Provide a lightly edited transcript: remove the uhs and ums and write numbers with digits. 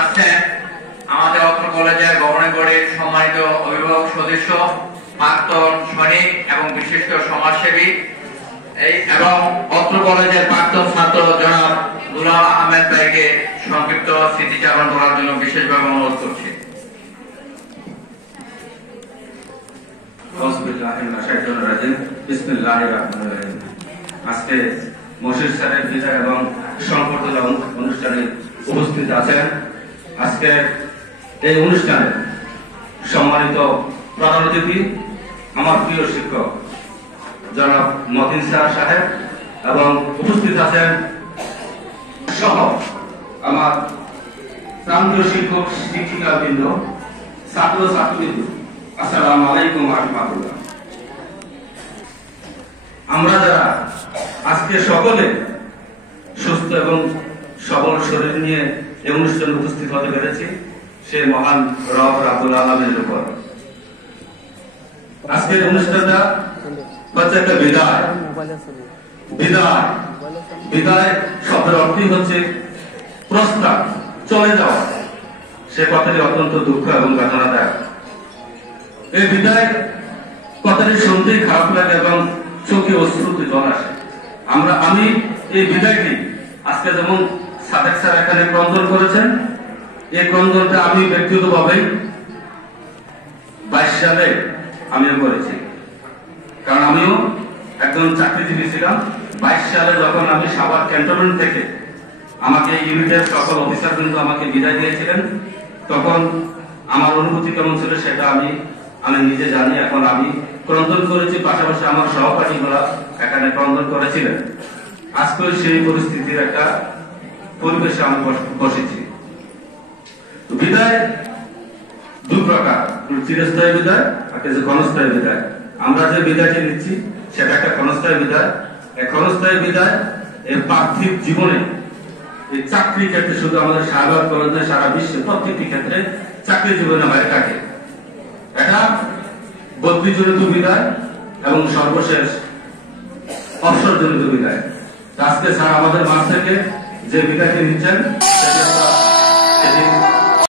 আছেন আমাদের অত্র কলেজের গভর্নিং বডির সম্মানিত অভিভাবক সদস্য, প্রাক্তন সৈনিক এবং বিশিষ্ট সমাজসেবী এবং অত্র কলেজের প্রাক্তন ছাত্র জনাব দুলাল আহমেদ ভাইকে সংক্ষিপ্ত স্মৃতিচারণ করার জন্য বিশেষভাবে অনুরোধ করছি। আজকে মশির স্যারের বিদায় এবং সংবর্ধনা অনুষ্ঠানে উপস্থিত আছেন। আজকে এই অনুষ্ঠানে সম্মানিত প্রধান অতিথি আমার প্রিয় শিক্ষক জনাব মতিন স্যার সাহেব এবং উপস্থিত আছেন সহ আমার প্রান্তীয় শিক্ষক শিক্ষিকা বৃন্দ, ছাত্র ছাত্রীবৃন্দ, আসসালামু আলাইকুম ওয়া রাহমাতুল্লাহ। আমরা যারা আজকে সকলে সুস্থ এবং সবল শরীর নিয়ে এই অনুষ্ঠানে উপস্থিত হতে পেরেছি সে মহান রব রাব্বুল আলামিনের উপর। আজকের অনুষ্ঠানটা হচ্ছে একটা বিদায়। বিদায় বিদায় শব্দের অর্থই হচ্ছে প্রস্থান, চলে যাওয়া। সে কথাটি অত্যন্ত দুঃখ এবং বেদনাদায়ক। এই বিদায় কথাটি শুনতেই খারাপ লাগে এবং চোখে অশ্রুতে জল আসে। আমি এই বিদায়টি আজকে যেমন সাদেক স্যার এখানে ক্রন্দন করেছেন, এই ক্রন্দনটা আমি ব্যক্তিগতভাবে 22 সালে আমিও করেছি, কারণ আমিও একজন চাকরিজীবী ছিলাম। 22 সালে যখন আমি সাভার ক্যান্টনমেন্ট থেকে আমাকে ইউনিটের সকল অফিসার কিন্তু আমাকে বিদায় দিয়েছিলেন, তখন আমার অনুভূতি কেমন ছিল সেটা আমি নিজে জানি। এখন আমি ক্রন্দন করেছি, পাশাপাশি আমার সহপাঠীরা এখানে ক্রন্দন করেছিলেন। আজকে সেই পরিস্থিতির একটা পরিবেশে আমি বসেছি। বিদায় দুই প্রকার, চিরস্থায়ী বিদায় আর কিছু ক্ষণস্থায়ী বিদায়। আমরা যে বিদায়টি নিচ্ছি সেটা একটা ক্ষণস্থায়ী বিদায়। এই ক্ষণস্থায়ী বিদায় এই পার্থিব জীবনে এই চাকরি ক্ষেত্রে শুধু আমাদের শাহবাগ কলেজে সারা বিশ্বে প্রত্যেকটি ক্ষেত্রে চাকরি জীবনে হয়ে থাকে। এটা বদলিজনিত বিদায় এবং সর্বশেষ অবসরজনিত বিদায়। আজকে স্যার আমাদের মাঝ থেকে যে বিদায়টি নিচ্ছেন সেটি